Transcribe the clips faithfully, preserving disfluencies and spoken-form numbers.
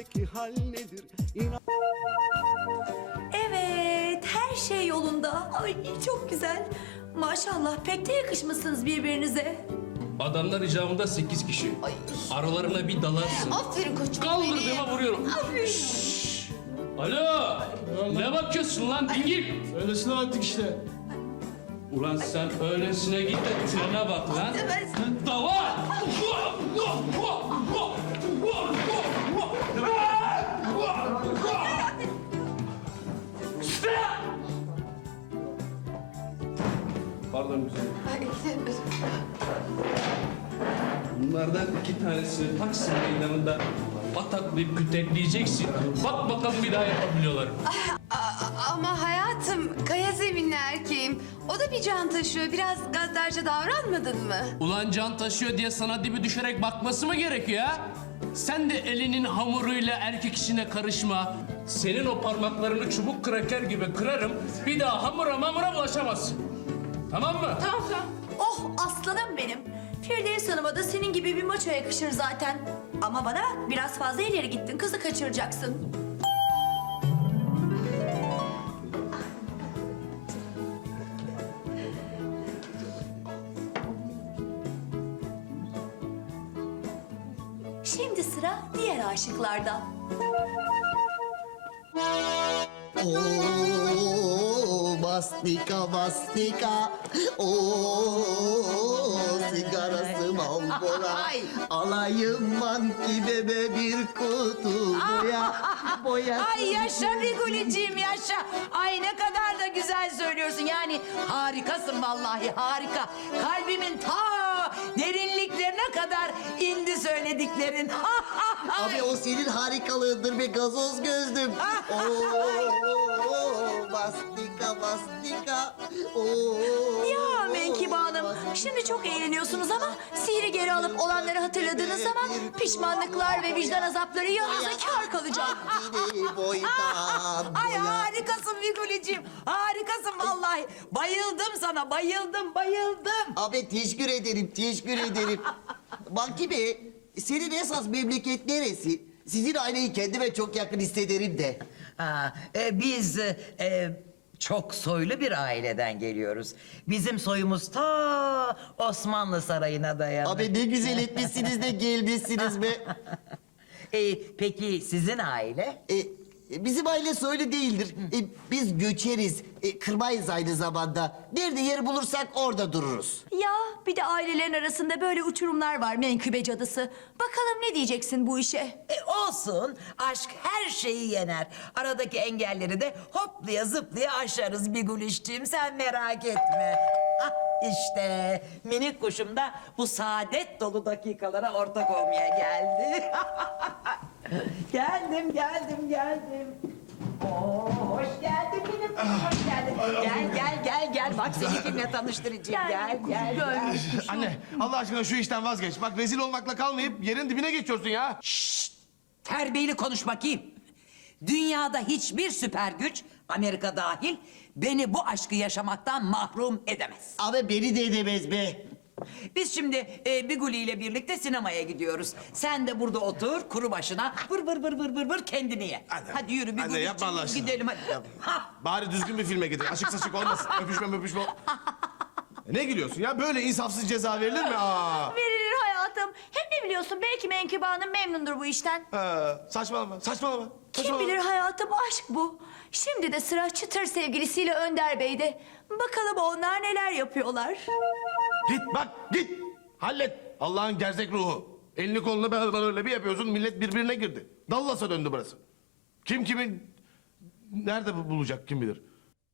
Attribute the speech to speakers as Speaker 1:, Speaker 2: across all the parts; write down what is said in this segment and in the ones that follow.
Speaker 1: içimdeki hal nedir? İnan...
Speaker 2: Evet, her şey yolunda. Ay çok güzel. Maşallah pek de yakışmışsınız birbirinize.
Speaker 3: Adamlar icabında sekiz kişi. Aralarına bir dalarsın.
Speaker 4: Aferin koçum.
Speaker 3: Kaldırdığıma vuruyorum. Şşş! Alo! Ne bakıyorsun lan dingil?
Speaker 5: Öylesine baktık işte.
Speaker 3: Ulan sen öylesine git de trene bak lan. Dava! Pardon güzelim. Bunlardan iki tanesini Taksim meydanında pataklayıp kütekleyeceksin. Bak bakalım bir daha yapabiliyorlar.
Speaker 4: Ama hayatım kaya zeminli erkeğim. O da bir can taşıyor. Biraz gaddarca davranmadın mı?
Speaker 3: Ulan can taşıyor diye sana dibi düşerek bakması mı gerekiyor ha? Sen de elinin hamuruyla erkek işine karışma. Senin o parmaklarını çubuk kraker gibi kırarım. Bir daha hamura mamura bulaşamazsın. Tamam mı?
Speaker 4: Tamam tamam.
Speaker 2: Oh aslanım benim. Firdevs Hanım'a da senin gibi bir maço yakışır zaten. Ama bana bak biraz fazla ileri gittin. Kızı kaçıracaksın. Şimdi sıra diğer aşıklarda.
Speaker 6: Oo, mastika mastika. Oo, sigarası mambora. Alayım manki bebe bir kutu boya. Boya.
Speaker 7: Ay yaşa Bigulicim yaşa. Ay ne kadar da güzel söylüyorsun. Yani harikasın vallahi harika. Kalbimin ta derinliklerine kadar indi söylediklerin.
Speaker 6: Abi o senin harikalığındır be gazoz gözlüm. Oo, mastika mastika. Oo.
Speaker 2: Ya Menkibe Hanım, şimdi çok eğleniyorsunuz ama sihri geri alıp olanları hatırladığınız zaman pişmanlıklar ve vicdan azapları yanınıza kâr kalacak.
Speaker 6: Yine boydan
Speaker 7: Ay
Speaker 6: boya.
Speaker 7: harikasın Bigulicim. Harikasın vallahi. Bayıldım sana bayıldım bayıldım.
Speaker 6: Abi teşekkür ederim, teşekkür ederim. Bak gibi, senin esas memleket neresi? Sizin aileyi kendime çok yakın hissederim de.
Speaker 8: Ha, e, biz e, e, çok soylu bir aileden geliyoruz. Bizim soyumuz ta Osmanlı Sarayı'na dayanır.
Speaker 6: Abi ne güzel etmişsiniz de gelmişsiniz be.
Speaker 8: E, peki sizin aile?
Speaker 6: E, bizim aile soylu değildir. E, biz göçeriz, e, kırmayız aynı zamanda. Nerede yer bulursak orada dururuz.
Speaker 2: Ya bir de ailelerin arasında böyle uçurumlar var Menkıbe cadısı. Bakalım ne diyeceksin bu işe?
Speaker 8: E, olsun, aşk her şeyi yener. Aradaki engelleri de hoplaya zıplaya aşarız Bigulişciğim, sen merak etme. Ah işte minik kuşum da bu saadet dolu dakikalara ortak olmaya geldi. Geldim, geldim, geldim. Oo, hoş geldin benim kızım, hoş geldin. Gel, gel, gel, gel. Bak seni kimle tanıştıracağım. Gel, gel, gel.
Speaker 5: Anne Allah aşkına şu işten vazgeç. Bak rezil olmakla kalmayıp yerin dibine geçiyorsun ya.
Speaker 7: Terbiyeli konuş bakayım. Dünyada hiçbir süper güç, Amerika dahil, beni bu aşkı yaşamaktan mahrum edemez.
Speaker 6: Abi beni de edemez be.
Speaker 7: Biz şimdi e, Biguli ile birlikte sinemaya gidiyoruz. Sen de burada otur, kuru başına, vır vır vır vır vır vır kendini ye.
Speaker 5: Anne,
Speaker 7: hadi yürü
Speaker 5: anne,
Speaker 7: Biguli,
Speaker 5: yapma Allah aşkına.
Speaker 7: gidelim hadi. Ha.
Speaker 5: Bari düzgün bir filme gidin. Aşık saçık olmasın. Öpüşme öpüşme. E, ne gülüyorsun ya? Böyle insafsız ceza verilir mi? Aa.
Speaker 2: Verilir hayatım. Hem ne biliyorsun belki Menkıbe Hanım memnundur bu işten.
Speaker 5: Ha, saçmalama, saçmalama.
Speaker 2: Kim
Speaker 5: saçmalama.
Speaker 2: bilir hayatım aşk bu. Şimdi de sıra çıtır sevgilisiyle Önder Bey'de. Bakalım onlar neler yapıyorlar.
Speaker 5: Git bak git. Hallet. Allah'ın gerzek ruhu. Elini kolunu böyle böyle bir yapıyorsun millet birbirine girdi. Dallas'a döndü burası. Kim kimin nerede bu- bulacak kim bilir.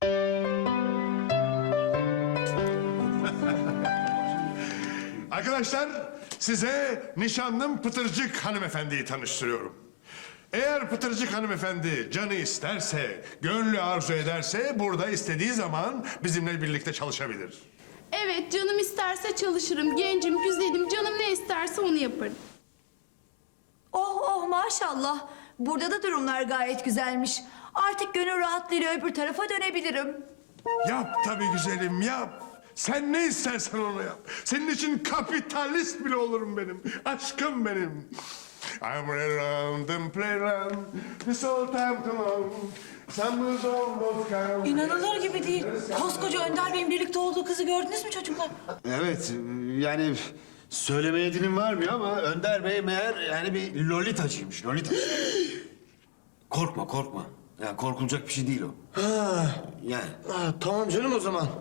Speaker 9: Arkadaşlar size nişanlım Pıtırcık hanımefendiyi tanıştırıyorum. Eğer Pıtırcık hanımefendi canı isterse, gönlü arzu ederse burada istediği zaman bizimle birlikte çalışabilir.
Speaker 4: Evet canım isterse çalışırım. Gencim, güzelim. Canım ne isterse onu yaparım.
Speaker 2: Oh oh maşallah. Burada da durumlar gayet güzelmiş. Artık gönül rahatlığıyla öbür tarafa dönebilirim.
Speaker 9: Yap tabii güzelim yap. Sen ne istersen onu yap. Senin için kapitalist bile olurum benim. Aşkım benim. I'm around the playground, this old time come on. Summer's almost gone.
Speaker 7: İnanılır gibi değil. Koskoca Önder Bey'in birlikte olduğu kızı gördünüz mü çocuklar?
Speaker 10: Evet, yani söylemeye dilim varmıyor ama Önder Bey meğer yani bir lolitacıymış, lolita. Korkma, korkma. Yani korkulacak bir şey değil o.
Speaker 6: Ha,
Speaker 10: Yani.
Speaker 6: ha, tamam canım o zaman.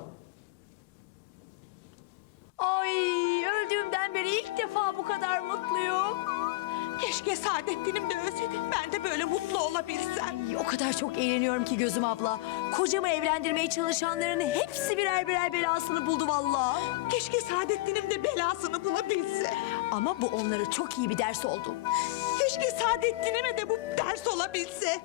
Speaker 2: Ay öldüğümden beri ilk defa bu kadar mutluyum.
Speaker 7: Keşke Saadettin'im de ölseydi. Ben de böyle mutlu olabilsem.
Speaker 2: Ay, o kadar çok eğleniyorum ki gözüm abla. Kocamı evlendirmeye çalışanların hepsi birer birer belasını buldu vallahi.
Speaker 7: Keşke Saadettin'im de belasını bulabilse.
Speaker 2: Ama bu onlara çok iyi bir ders oldu.
Speaker 7: Keşke Saadettin'ime de bu ders olabilse.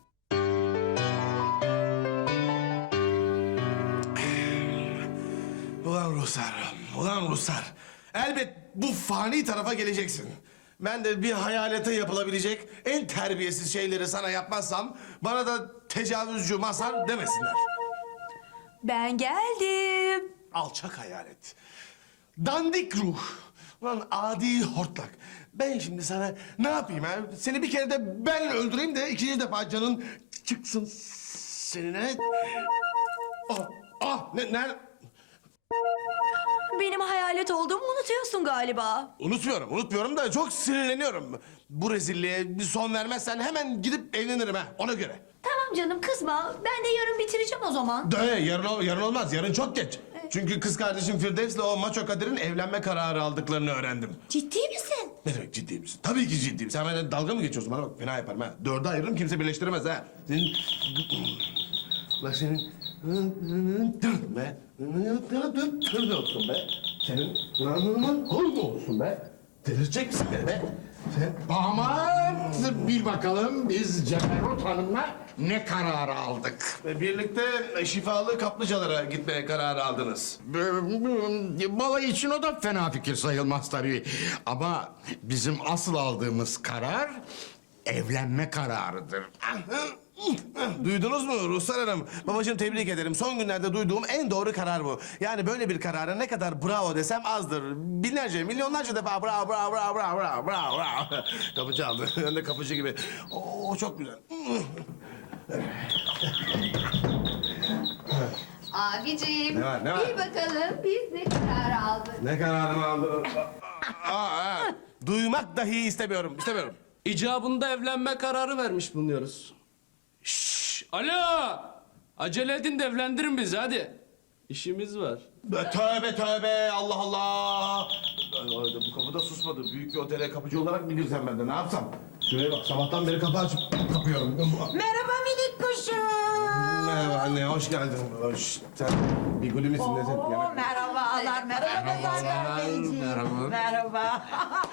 Speaker 5: Ulan Ruslar, ulan Ruslar. Elbet bu fani tarafa geleceksin. Ben de bir hayalete yapılabilecek en terbiyesiz şeyleri sana yapmazsam... ...bana da tecavüzcü Mazhar demesinler.
Speaker 2: Ben geldim.
Speaker 5: Alçak hayalet. Dandik ruh. Ulan adi hortlak. Ben şimdi sana ne yapayım ha? Seni bir kere de ben öldüreyim de ikinci defa canın çıksın seninle. Ah, ah, ne, ne?
Speaker 2: Benim hayalet olduğumu unutuyorsun galiba.
Speaker 5: Unutmuyorum, unutmuyorum da çok sinirleniyorum. Bu rezilliğe bir son vermezsen hemen gidip evlenirim ha, ona göre.
Speaker 2: Tamam canım kızma. Ben de yarın bitireceğim o zaman.
Speaker 5: De, yarın, ol- yarın olmaz, yarın çok geç. Çünkü kız kardeşim Firdevs'le o maço Kadir'in evlenme kararı aldıklarını öğrendim.
Speaker 2: Ciddi misin?
Speaker 5: Ne demek ciddi misin? Tabii ki ciddiyim. Sen benden dalga mı geçiyorsun? Bana bak fena yaparım ha. Dörde ayırırım kimse birleştiremez ha. Senin... Lan senin... Tır be. Tır olsun be. Senin... Kol mu olsun be? Delirecek misin beni be? Sen...
Speaker 11: Aman bir bakalım biz Ceberut Hanım'la ne kararı aldık?
Speaker 5: Ve birlikte şifalı kaplıcalara gitmeye kararı aldınız.
Speaker 11: Balayı için o da fena fikir sayılmaz tabii. Ama bizim asıl aldığımız karar evlenme kararıdır.
Speaker 5: Duydunuz mu Ruslar Hanım? Babacığım tebrik ederim. Son günlerde duyduğum en doğru karar bu. Yani böyle bir karara ne kadar bravo desem azdır. Binlerce, milyonlarca defa bravo, bravo, bravo, bravo, bravo, bravo, bravo. Kapı çaldı. Ben de kapıcı gibi. Oo, çok güzel.
Speaker 4: Abiciğim,
Speaker 5: Ne var, ne var?
Speaker 4: bir bakalım biz ne karar aldık.
Speaker 5: Ne kararını aldın? Aa, aa. Duymak dahi istemiyorum, istemiyorum.
Speaker 3: İcabında evlenme kararı vermiş bulunuyoruz. Şşş, alo! Acele edin de evlendirin bizi hadi. İşimiz var.
Speaker 5: Tövbe tövbe, Allah Allah! Bu kapı da susmadı. Büyük bir otele kapıcı olarak mı girsem ben de, ne yapsam? Şuraya bak, sabahtan beri kapı açıp kapıyorum.
Speaker 8: Merhaba minik kuşum.
Speaker 5: Merhaba anne, hoş geldin. Hoş. Sen bir gülü müsün nesin?
Speaker 8: Oo, merhabalar, merhaba Zafer Beyciğim.
Speaker 11: merhaba.
Speaker 8: Merhaba.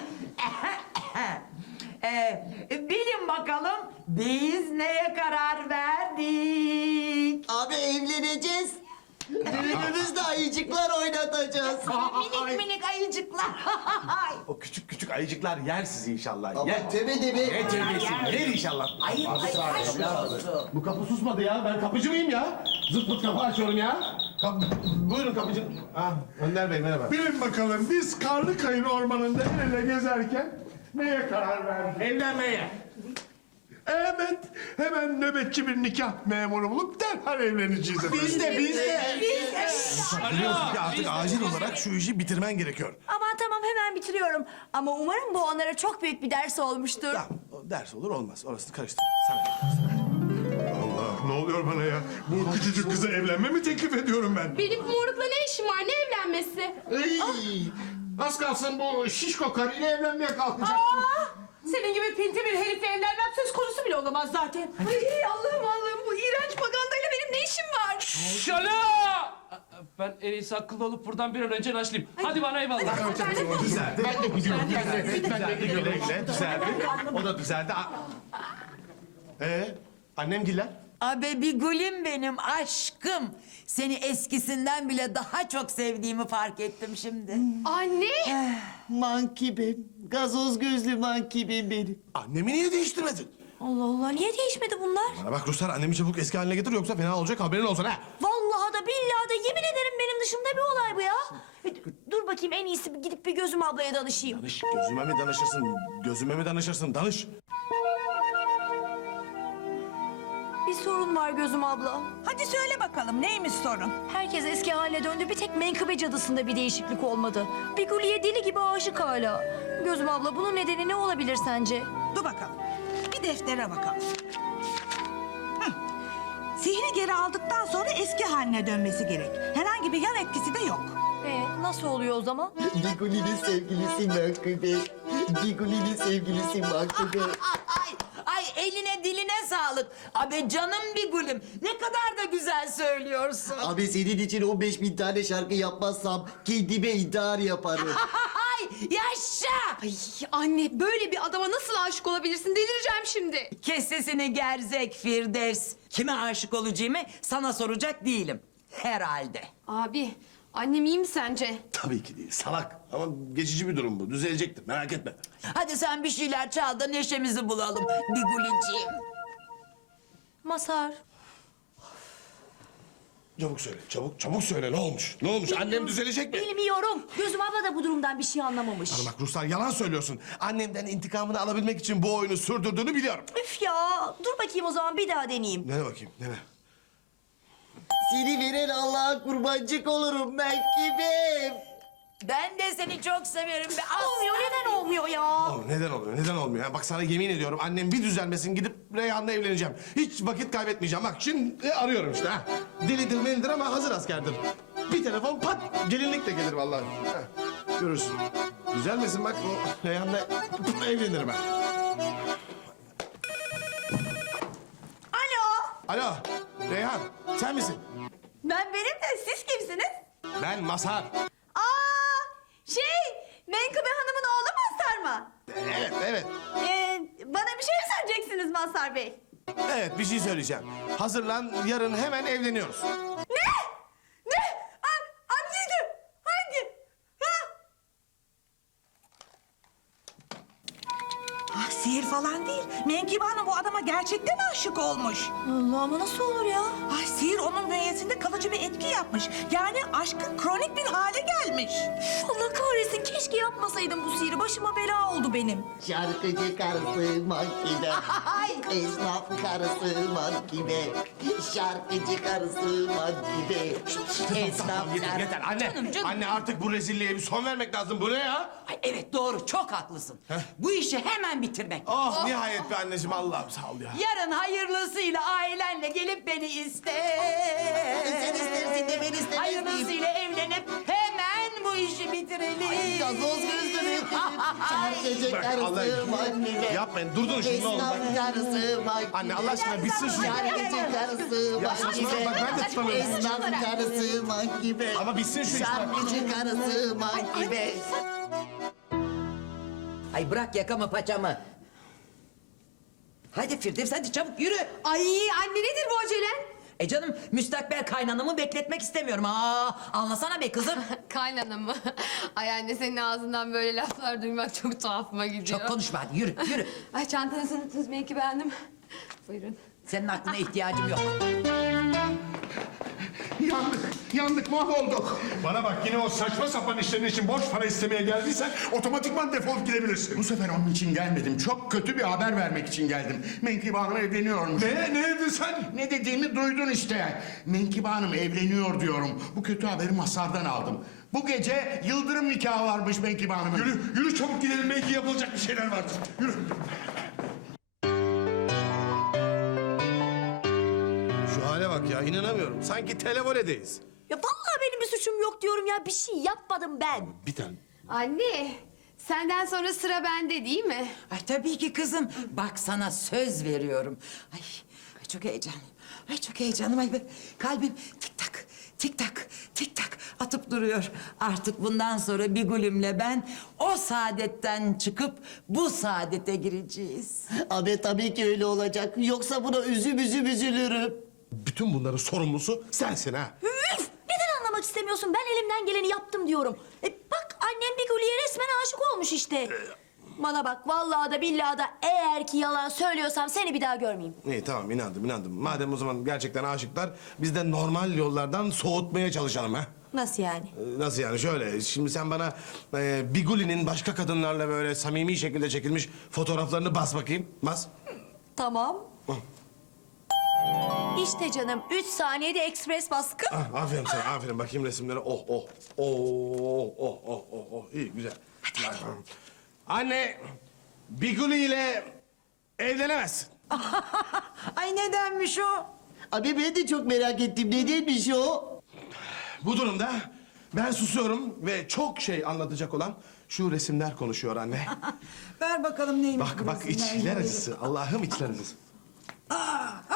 Speaker 8: ee, bilin bakalım biz neye karar verdik?
Speaker 6: Abi evleneceğiz. Düğünümüzde ayıcıklar oynatacağız.
Speaker 8: minik minik ayıcıklar.
Speaker 5: O küçük küçük ayıcıklar yer sizi inşallah.
Speaker 6: Ama
Speaker 5: Yer.
Speaker 6: tebe de be.
Speaker 5: Ne terbiyesi, yer inşallah.
Speaker 8: Ayıp ayıp ayıp.
Speaker 5: Bu kapı susmadı ya, ben kapıcı mıyım ya? Zıt pıt kapı açıyorum ya. Kap Buyurun kapıcı. Ah, Önder Bey merhaba.
Speaker 9: Bilin bakalım biz Karlıkayın ormanında el ele gezerken neye karar verdik?
Speaker 5: Evlenmeye.
Speaker 9: Evet, hemen nöbetçi bir nikah memuru bulup derhal evleneceğiz efendim.
Speaker 6: Biz de biz de.
Speaker 5: Biliyorsun ki artık acil olarak şu işi bitirmen gerekiyor.
Speaker 2: Aman tamam hemen bitiriyorum. Ama umarım bu onlara çok büyük bir ders olmuştur.
Speaker 5: Ya o ders olur olmaz, orasını karıştır. Sana.
Speaker 9: Allah, ne oluyor bana ya? Bu küçücük kıza evlenme mi teklif ediyorum ben?
Speaker 4: Benim bu morukla ne işim var, ne evlenmesi?
Speaker 11: Ey, az kalsın bu şişko karıyla evlenmeye kalkacaktım.
Speaker 7: Senin gibi pinti bir herifle evlenmem söz konusu bile olamaz zaten.
Speaker 2: Ay Allah'ım Allah'ım bu iğrenç pagandayla benim ne işim var?
Speaker 3: Şşş, alo! Ben en iyisi akıllı olup buradan bir an önce başlayayım. Hadi bana eyvallah.
Speaker 5: Düzeldi.
Speaker 11: Ben de gidiyorum. Ben de, ben de
Speaker 5: Güle
Speaker 11: gidiyorum.
Speaker 5: güle, düzeldi. O da düzeldi. A- Ee, annem giller?
Speaker 8: Abe bir gülüm benim aşkım. Seni eskisinden bile daha çok sevdiğimi fark ettim şimdi.
Speaker 4: Anne!
Speaker 6: Mankibim. Gazoz gözlü mankibim benim.
Speaker 5: Annemi niye değiştirmedin?
Speaker 2: Allah Allah niye değişmedi bunlar?
Speaker 5: Bana bak Ruslar, annemi çabuk eski haline getir yoksa fena olacak, haberin olsun ha.
Speaker 2: Vallahi da billahi da yemin ederim benim dışımda bir olay bu ya. dur bakayım en iyisi gidip bir Gözüm ablaya danışayım.
Speaker 5: Danış, gözüme mi danışırsın, gözüme mi danışırsın? Danış.
Speaker 2: Bir sorun var Gözüm abla.
Speaker 7: Hadi söyle bakalım neymiş sorun?
Speaker 2: Herkes eski haline döndü. Bir tek Menkıbe cadısında bir değişiklik olmadı. Biguli'ye deli gibi aşık hala. Gözüm abla bunun nedeni ne olabilir sence?
Speaker 7: Dur bakalım. Bir deftere bakalım. Hı. Sihri geri aldıktan sonra eski haline dönmesi gerek. Herhangi bir yan etkisi de yok.
Speaker 2: Ee, nasıl oluyor o zaman?
Speaker 6: Biguli'nin sevgilisi Menkıbe. Biguli'nin sevgilisi Menkıbe.
Speaker 8: Ay, ay eline diline sağlık. Abi canım bir gülüm. Ne kadar da güzel söylüyorsun.
Speaker 6: Abi senin için on beş bin tane şarkı yapmazsam kendime intihar yaparım.
Speaker 8: Ay yaşa.
Speaker 4: Ay anne böyle bir adama nasıl aşık olabilirsin? Delireceğim şimdi.
Speaker 8: Kes sesini gerzek Firdevs. Kime aşık olacağımı sana soracak değilim. Herhalde.
Speaker 4: Abi annem iyi mi sence?
Speaker 5: Tabii ki değil, salak. Ama geçici bir durum bu, düzelecektir, merak etme.
Speaker 8: Hadi sen bir şeyler çal da neşemizi bulalım Biguliciğim.
Speaker 2: Mazhar.
Speaker 5: Çabuk söyle, çabuk, çabuk söyle. Ne olmuş? Ne olmuş? Annem düzelecek mi?
Speaker 2: Bilmiyorum. Gözüm abla da bu durumdan bir şey anlamamış.
Speaker 5: Bana bak Ruslar, yalan söylüyorsun. Annemden intikamını alabilmek için bu oyunu sürdürdüğünü biliyorum.
Speaker 2: Üf ya. Dur bakayım o zaman bir daha deneyeyim.
Speaker 5: Dene bakayım, dene.
Speaker 6: Seni veren Allah'a kurbancık olurum Menkıbe'm.
Speaker 8: Ben de seni çok severim be.
Speaker 2: Olmuyor. Neden olmuyor ya?
Speaker 5: Oğlum neden oluyor, neden olmuyor? Ya bak sana yemin ediyorum, annem bir düzelmesin, gidip Reyhan'la evleneceğim. Hiç vakit kaybetmeyeceğim. Bak şimdi arıyorum işte ha. Delidir melidir ama hazır askerdir. Bir telefon pat, gelinlik de gelir vallahi. Ha, görürsün. Düzelmesin bak, o Reyhan'la evlenirim ben.
Speaker 2: Alo.
Speaker 5: Alo, Reyhan, sen misin?
Speaker 2: Ben benim de siz kimsiniz?
Speaker 5: Ben Mazhar.
Speaker 2: Aa, şey, Menkıbe Hanım'ın oğlu Mazhar mı?
Speaker 5: Evet, evet.
Speaker 2: Ee, bana bir şey mi söyleyeceksiniz Mazhar Bey?
Speaker 5: Evet, bir şey söyleyeceğim. Hazırlan, yarın hemen evleniyoruz.
Speaker 2: Ne? Ne? An anneciğim, hangi? Ha?
Speaker 7: Ah, sihir falan değil. Menkıbe Hanım bu adama gerçekten aşık olmuş.
Speaker 2: Allah ama nasıl olur ya?
Speaker 7: Ay, sihir onun bünyesinde kalıcı bir etki yapmış. Yani aşkın kronik bir hale gelmiş.
Speaker 2: Allah kahretsin, keşke yapmasaydım bu sihiri. Başıma bela oldu benim.
Speaker 6: Şarkıcı karısı Menkıbe. Esnaf karısı Menkıbe. Şarkıcı karısı Menkıbe. Esnaf
Speaker 5: Tamam, yeter,
Speaker 6: karısı.
Speaker 5: yeter. Anne, anne artık bu rezilliğe bir son vermek lazım. Bu ne ya?
Speaker 8: Ay evet doğru çok haklısın. Bu işi hemen bitirmek.
Speaker 5: Oh, nihayet be anneciğim, Allah'ım sağ ol ya.
Speaker 8: Yarın hayırlısıyla ailenle gelip beni iste.
Speaker 6: Sen istersin de ben istemez miyim?
Speaker 8: Hayırlısıyla evlenip hemen bu işi bitirelim.
Speaker 6: Gazoz gözlü Şarkıcı
Speaker 5: Bırak,
Speaker 6: karısı
Speaker 5: Allah
Speaker 6: Menkıbe.
Speaker 5: yapmayın, durdurun şimdi ne olur.
Speaker 6: Esnaf
Speaker 5: Bak.
Speaker 6: karısı Menkıbe.
Speaker 5: Anne Allah aşkına bitsin şu.
Speaker 6: Şarkıcı karısı
Speaker 5: Ya saçmalama, bak ben de tutamıyorum.
Speaker 6: Esnaf karısı Menkıbe.
Speaker 5: Ama bitsin şu iş bak.
Speaker 6: Şarkıcı karısı Menkıbe.
Speaker 8: Ay bırak yakamı paçamı. Hadi Firdevs hadi çabuk yürü.
Speaker 4: Ay anne nedir bu acelen?
Speaker 8: E canım müstakbel kaynanamı bekletmek istemiyorum. Aa, anlasana be kızım.
Speaker 4: Kaynanam mı? Ay anne senin ağzından böyle laflar duymak çok tuhafıma gidiyor.
Speaker 8: Çok konuşma hadi yürü yürü.
Speaker 4: Ay çantanızı unuttunuz belki beğendim. Buyurun.
Speaker 8: Senin aklına ihtiyacım yok.
Speaker 11: Yandık, yandık, mahvolduk.
Speaker 9: Bana bak, yine o saçma sapan işlerin için borç para istemeye geldiysen otomatikman defolup gidebilirsin.
Speaker 11: Bu sefer onun için gelmedim. Çok kötü bir haber vermek için geldim. Menkıbe Hanım evleniyormuş.
Speaker 9: Ne? Ne dedin sen?
Speaker 11: Ne dediğimi duydun işte. Menkıbe Hanım evleniyor diyorum. Bu kötü haberi Mazhar'dan aldım. Bu gece yıldırım nikahı varmış Menkıbe Hanım'ın.
Speaker 9: Yürü, yürü çabuk gidelim. Belki yapılacak bir şeyler vardır. Yürü.
Speaker 5: Şu hale bak ya, inanamıyorum. Sanki televoledeyiz.
Speaker 2: Ya vallahi benim bir suçum yok diyorum ya. Bir şey yapmadım ben.
Speaker 5: Bir tane.
Speaker 4: Anne senden sonra sıra bende değil mi?
Speaker 8: Ay tabii ki kızım. Bak sana söz veriyorum. Ay, ay çok heyecanlıyım. Ay çok heyecanlıyım. Ay be- kalbim tik tak tik tak tik tak atıp duruyor. Artık bundan sonra bir gülümle ben o saadetten çıkıp bu saadete gireceğiz.
Speaker 6: Abi tabii ki öyle olacak. Yoksa buna üzüm üzüm üzülürüm.
Speaker 5: Bütün bunların sorumlusu sensin ha.
Speaker 2: Üf! Neden anlamak istemiyorsun? Ben elimden geleni yaptım diyorum. E, bak annem Biguli'ye resmen aşık olmuş işte. Bana bak vallahi da billahi da eğer ki yalan söylüyorsam seni bir daha görmeyeyim.
Speaker 5: İyi tamam, inandım inandım. Madem o zaman gerçekten aşıklar, biz de normal yollardan soğutmaya çalışalım ha.
Speaker 2: Nasıl yani?
Speaker 5: Ee, Nasıl yani? Şöyle, şimdi sen bana e, Biguli'nin başka kadınlarla böyle samimi şekilde çekilmiş fotoğraflarını bas bakayım. Bas.
Speaker 2: Tamam. İşte canım üç saniyede ekspres baskı.
Speaker 5: Ah, aferin sana, aferin. Bakayım resimlere. Oh, oh, oh, oh, oh, oh, oh. İyi, güzel. Anne, Biguli ile evlenemezsin.
Speaker 8: Ay nedenmiş o?
Speaker 6: Abi ben de çok merak ettim. Nedenmiş o?
Speaker 5: Bu durumda ben susuyorum ve çok şey anlatacak olan şu resimler konuşuyor anne.
Speaker 8: Ver bakalım neymiş
Speaker 5: Bak
Speaker 8: bu
Speaker 5: bak
Speaker 8: resimler?
Speaker 5: içler acısı. Allah'ım içler acısı.
Speaker 8: Aa, aa,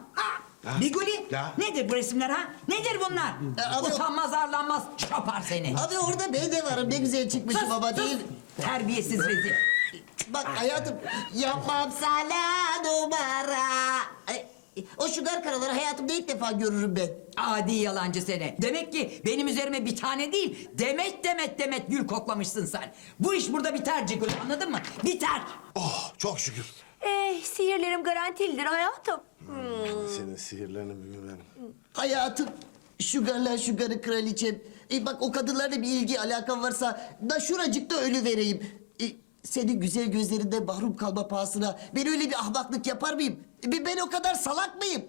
Speaker 8: aa. Biguli,
Speaker 5: Ya.
Speaker 8: nedir bu resimler ha? Nedir bunlar?
Speaker 6: abi-
Speaker 8: Utanmaz arlanmaz çapar seni.
Speaker 6: Abi orada ben de varım. Ne güzel çıkmışım ama değil.
Speaker 8: Terbiyesiz rezil.
Speaker 6: Bak hayatım yapmam sana numara. Ay, o şugar karaları hayatımda ilk defa görürüm ben.
Speaker 8: Adi yalancı seni. Demek ki benim üzerime bir tane değil, demet demet demet gül koklamışsın sen. Bu iş burada biter Cigül, anladın mı? Biter.
Speaker 5: Oh çok şükür.
Speaker 2: Eh sihirlerim garantilidir hayatım.
Speaker 5: Senin sihirlerini bilmem.
Speaker 6: Hayatım şugarlar şugarı kraliçem. E bak o kadınlarla bir ilgi alakan varsa da şuracıkta ölü vereyim. E, senin güzel gözlerinde mahrum kalma pahasına ben öyle bir ahmaklık yapar mıyım? E, ben o kadar salak mıyım?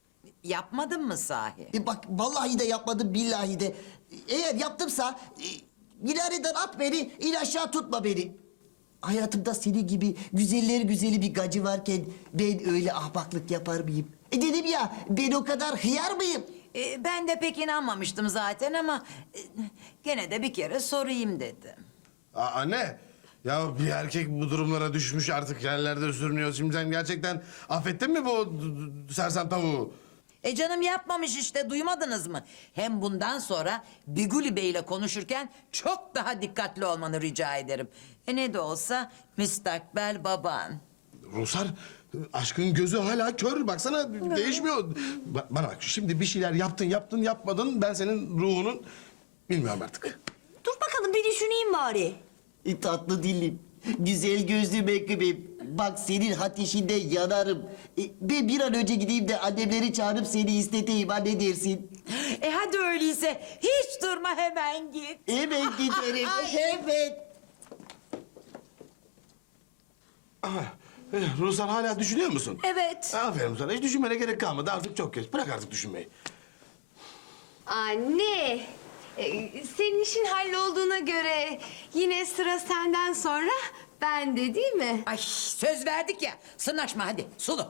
Speaker 8: Yapmadın mı sahi?
Speaker 6: E bak vallahi de yapmadım billahi de. Eğer yaptımsa e, minareden at beni, in aşağı tutma beni. Hayatımda senin gibi güzeller güzeli bir gacı varken ben öyle ahmaklık yapar mıyım? E dedim ya ben o kadar hıyar mıyım?
Speaker 8: Ee, ben de pek inanmamıştım zaten ama e, gene de bir kere sorayım dedim.
Speaker 5: Aa, anne, ya bir erkek bu durumlara düşmüş artık yerlerde sürünüyor. Şimdi sen gerçekten affettin mi bu d- d- sersem tavuğu?
Speaker 8: E canım yapmamış işte, duymadınız mı? Hem bundan sonra Biguli Bey ile konuşurken çok daha dikkatli olmanı rica ederim. E ne de olsa müstakbel baban.
Speaker 5: Rusar, aşkın gözü hala kör. Baksana değişmiyor. Ba- bana bak şimdi bir şeyler yaptın yaptın yapmadın. Ben senin ruhunun bilmiyorum artık.
Speaker 2: Dur bakalım bir düşüneyim bari.
Speaker 6: E, tatlı dilim, güzel gözlü mekkubim. Bak senin ateşinde yanarım. E, ben bir an önce gideyim de annemleri çağırıp seni isteteyim. Ha ne dersin?
Speaker 8: E hadi öyleyse hiç durma, hemen git.
Speaker 6: Hemen giderim, hemen.
Speaker 5: Aha, eh, Rusar hala düşünüyor musun?
Speaker 2: Evet.
Speaker 5: Aferin sana. Hiç düşünmene gerek kalmadı. Artık çok geç. Bırak artık düşünmeyi.
Speaker 4: Anne, e, senin işin hallolduğuna göre yine sıra senden sonra bende değil mi?
Speaker 8: Ay söz verdik ya, sırnaşma hadi sulu.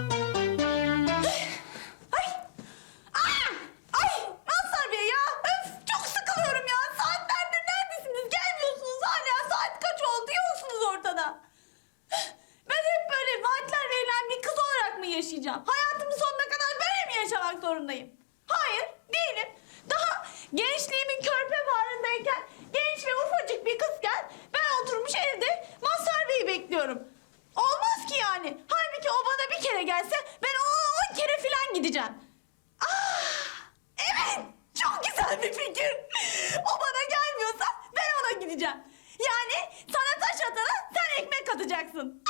Speaker 2: Ay Mazhar Bey ya. Öf, çok sıkılıyorum ya. Saatlerdir neredesiniz? Gelmiyorsunuz hala. Saat kaç oldu? Yoksunuz ortada. Ben hep böyle vaatler verilen bir kız olarak mı yaşayacağım? Hayatımın sonuna kadar böyle mi yaşamak zorundayım? Hayır, değilim. Daha gençliğimin körpe bağrındayken, genç ve ufacık bir kızken ben oturmuş evde Mazhar Bey'i bekliyorum. Olmaz ki yani. Halbuki o bana bir kere gelse ben o on kere falan gideceğim. Ah, evet, çok güzel bir fikir. O bana gelmiyorsa ben ona gideceğim. Yani sana taş atana sen ekmek atacaksın.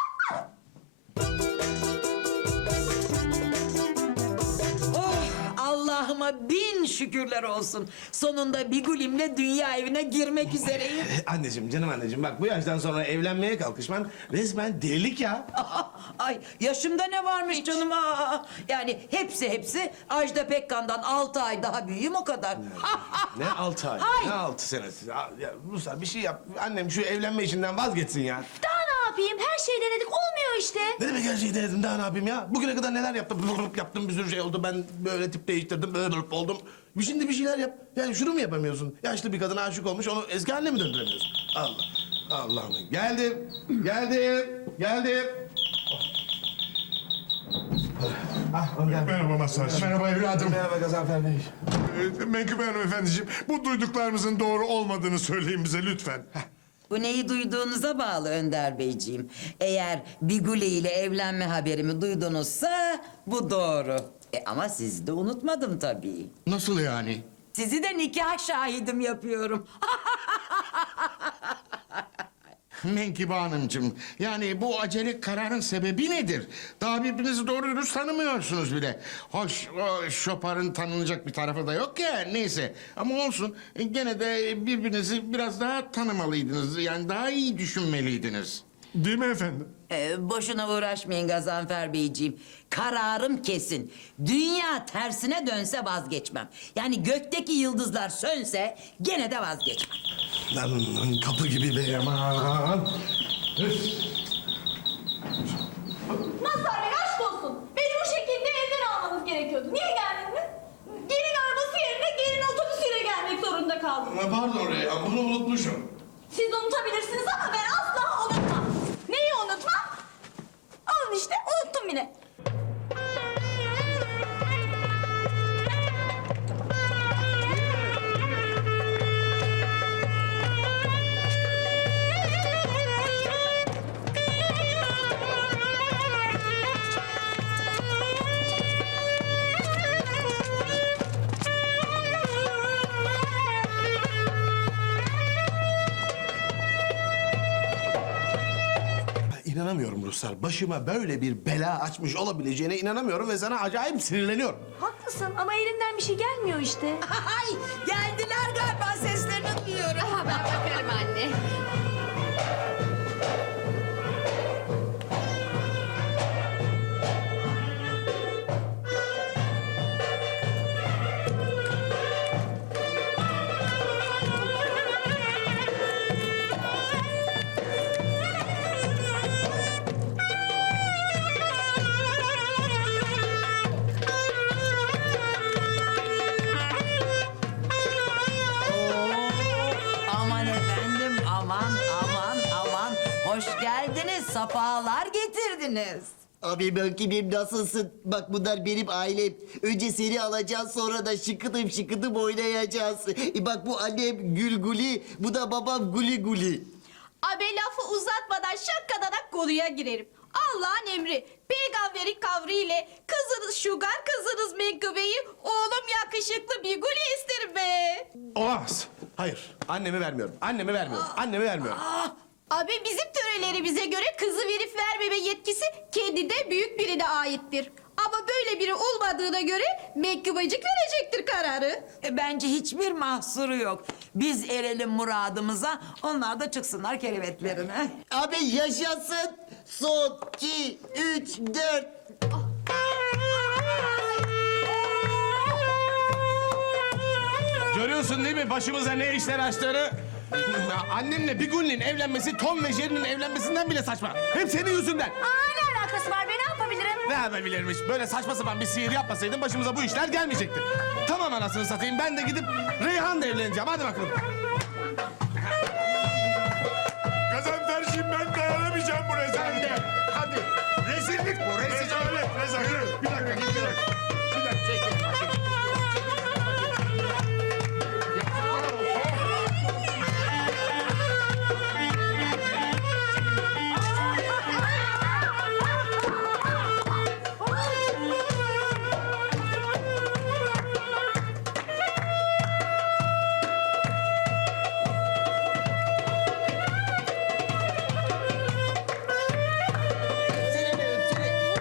Speaker 8: Oh Allah'ıma bin şükürler olsun. Sonunda Bigulim'le dünya evine girmek üzereyim.
Speaker 5: Eh, anneciğim, canım anneciğim. Bak bu yaştan sonra evlenmeye kalkışman resmen delilik ya.
Speaker 8: Ay yaşımda ne varmış canım? Aa, yani hepsi hepsi Ajda Pekkan'dan altı ay daha büyüğüm o kadar.
Speaker 5: Ne altı ay,
Speaker 8: Ay.
Speaker 5: ne altı senesi. Ya, ya Ruslar bir şey yap. Annem şu evlenme işinden vazgeçsin ya.
Speaker 2: Daha ne yapayım? Her şeyi denedik olmuyor işte.
Speaker 5: Ne demek her şeyi denedim, daha ne yapayım ya? Bugüne kadar neler yaptım? Blup yaptım, bir sürü şey oldu. Ben böyle tip değiştirdim, böyle blup oldum. Bir şimdi bir şeyler yap. Yani şunu mu yapamıyorsun? Yaşlı bir kadına aşık olmuş, onu eski haline mi döndüremiyorsun? Allah, Allah'ım. Geldim, geldim, geldim. Ah, Önder.
Speaker 9: Merhaba Mazhar'cığım.
Speaker 11: Merhaba evladım.
Speaker 5: Merhaba Gazanfer Bey.
Speaker 9: Ee, Menkıbe hanımefendiciğim, bu duyduklarımızın doğru olmadığını söyleyin bize lütfen.
Speaker 8: Bu neyi duyduğunuza bağlı Önder Beyciğim. Eğer Biguli ile evlenme haberimi duydunuzsa bu doğru. E, ama sizi de unutmadım tabii.
Speaker 11: Nasıl yani?
Speaker 8: Sizi de nikah şahidim yapıyorum.
Speaker 11: Menkıbe Hanımcığım, yani bu acele kararın sebebi nedir? Daha birbirinizi doğru dürüst tanımıyorsunuz bile. Hoş, o şoparın tanınacak bir tarafı da yok ya, neyse. Ama olsun, gene de birbirinizi biraz daha tanımalıydınız. Yani daha iyi düşünmeliydiniz.
Speaker 9: Değil mi efendim?
Speaker 8: Ee, boşuna uğraşmayın Gazanfer Beyciğim. Kararım kesin. Dünya tersine dönse vazgeçmem. Yani gökteki yıldızlar sönse gene de vazgeçmem.
Speaker 5: Lan lan, kapı gibi be aman.
Speaker 2: Mazhar Bey aşk olsun. Beni bu şekilde evden almanız gerekiyordu. Niye gelmediniz? Gelin arabası yerine gelin otobüsüyle gelmek zorunda kaldım.
Speaker 5: Pardon Reyhan, bunu unutmuşum.
Speaker 2: Siz unutabilirsiniz ama ben asla unutmam. Neyi unutmam? Alın işte unuttum yine.
Speaker 5: İnanamıyorum Ruslar. Başıma böyle bir bela açmış olabileceğine inanamıyorum ve sana acayip sinirleniyorum.
Speaker 2: Haklısın ama elimden bir şey gelmiyor işte.
Speaker 8: Ay geldiler galiba, seslerini duyuyorum.
Speaker 4: Aha, ben bakarım anne.
Speaker 8: Aman efendim, aman aman aman. Hoş geldiniz, safalar getirdiniz.
Speaker 6: Abi Menkıbe'm nasılsın? Bak bunlar benim ailem. Önce seni alacağız sonra da şıkıdım şıkıdım oynayacağız. E bak bu annem Gülguli, bu da babam Guli Guli.
Speaker 2: Abi lafı uzatmadan şakkadanak konuya girerim. Allah'ın emri, peygamberin kavriyle kızınız Şugar, kızınız Menkıbe'yi oğlum yakışıklı bir guli isterim be.
Speaker 5: Olamaz. Hayır. Annemi vermiyorum. Annemi vermiyorum. Annemi vermiyorum.
Speaker 2: Abi bizim törelerimize göre kızı verip vermeme yetkisi kendine büyük birine aittir. Ama böyle biri olmadığına göre Menkıbecik verecektir kararı.
Speaker 8: E, bence hiçbir mahsuru yok. Biz erelim muradımıza, onlar da çıksınlar kerevetlerine.
Speaker 6: Abi yaşasın. Son, iki, üç, dört.
Speaker 5: Görüyorsun değil mi başımıza ne işler açtığını? Annemle Biguli'nin evlenmesi Tom ve Jerry'nin evlenmesinden bile saçma. Hep senin yüzünden.
Speaker 2: Aa ne alakası var be ne yapabilirim?
Speaker 5: Ne yapabilirmiş? Böyle saçma sapan bir sihir yapmasaydın başımıza bu işler gelmeyecekti. Tamam anasını satayım ben de gidip Reyhan'la evleneceğim. Hadi bakalım.
Speaker 9: Gazanferciğim, ben dayanamayacağım bu rezalete.
Speaker 11: Hadi, rezillik bu, rezillik.
Speaker 9: Rezalet, rezalet. Bir dakika, git bir dakika. Bir dakika.
Speaker 11: Çekil bakayım.
Speaker 6: Seni de öpsene.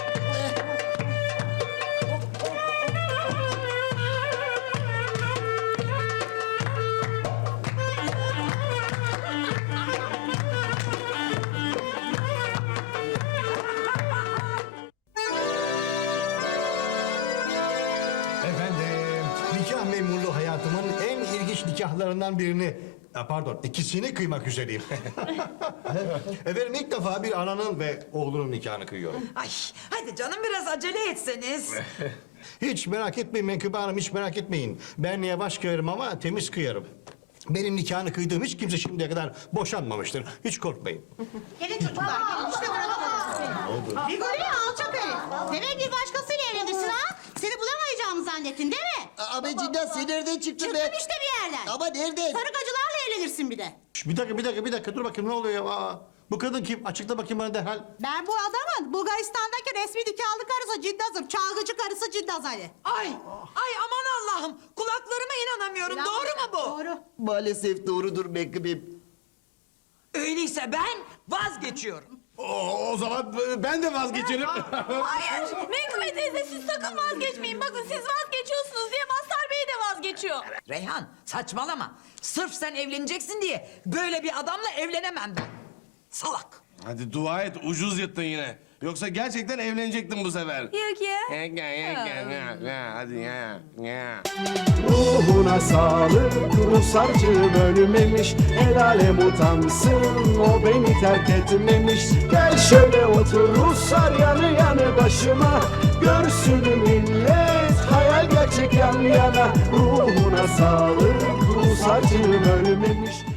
Speaker 12: Efendim, nikah memurluğu hayatımın en ilginç nikahlarından birini, ha, pardon ikisini kıymak üzereyim. Efendim ilk defa bir ananın ve oğlunun nikahını kıyıyorum.
Speaker 8: Ay hadi canım, biraz acele etseniz.
Speaker 12: Hiç merak etmeyin Menkıbe Hanım, hiç merak etmeyin. Ben yavaş kıyarım ama temiz kıyarım. Benim nikahını kıydığım hiç kimse şimdiye kadar boşanmamıştır. Hiç korkmayın.
Speaker 13: Gelin çocuklar, gelin işte burada. Bir golü alçak herif. Demek bir başkasıyla evlenirsin ha? Seni bulamayacağımı zannettin değil mi?
Speaker 6: Abi cidden sen nereden çıktın be?
Speaker 13: Çıktın işte bir yerden.
Speaker 6: Ama nereden?
Speaker 13: Sarıkacılarla evlenirsin bir de.
Speaker 12: Şş, bir dakika, bir dakika, bir dakika. Dur bakayım ne oluyor ya? Aa, bu kadın kim? Açıkla bakayım bana derhal.
Speaker 13: Ben bu adamın Bulgaristan'daki resmi nikahlı karısı Cindaz'ım. Çalgıcı karısı Cindaz Ali.
Speaker 8: Ay, ay aman Allah'ım, kulaklarıma inanamıyorum. Doğru mu bu?
Speaker 13: Doğru.
Speaker 6: Maalesef doğrudur Menkıbe'm.
Speaker 8: Öyleyse ben vazgeçiyorum.
Speaker 5: O, o zaman ben de vazgeçerim.
Speaker 2: Hayır Menkıbe teyze siz sakın vazgeçmeyin. Bakın siz vazgeçiyorsunuz diye Mazhar Bey de vazgeçiyor.
Speaker 8: Reyhan saçmalama. Sırf sen evleneceksin diye böyle bir adamla evlenemem ben. Salak.
Speaker 5: Hadi dua et ucuz yırttın yine. Yoksa gerçekten evlenecektin bu sefer.
Speaker 2: Yok ya.
Speaker 5: Ya, ya, ya, ya, ya, hadi ya, ya.
Speaker 1: Ruhuna sağlık Ruhsarcığım ölmemiş El alem utansın O beni terk etmemiş Gel şöyle otur Ruhsar yanı yanı başıma Görsün millet Hayal gerçek yan yana Ruhuna sağlık Ruhsarcığım ölmemiş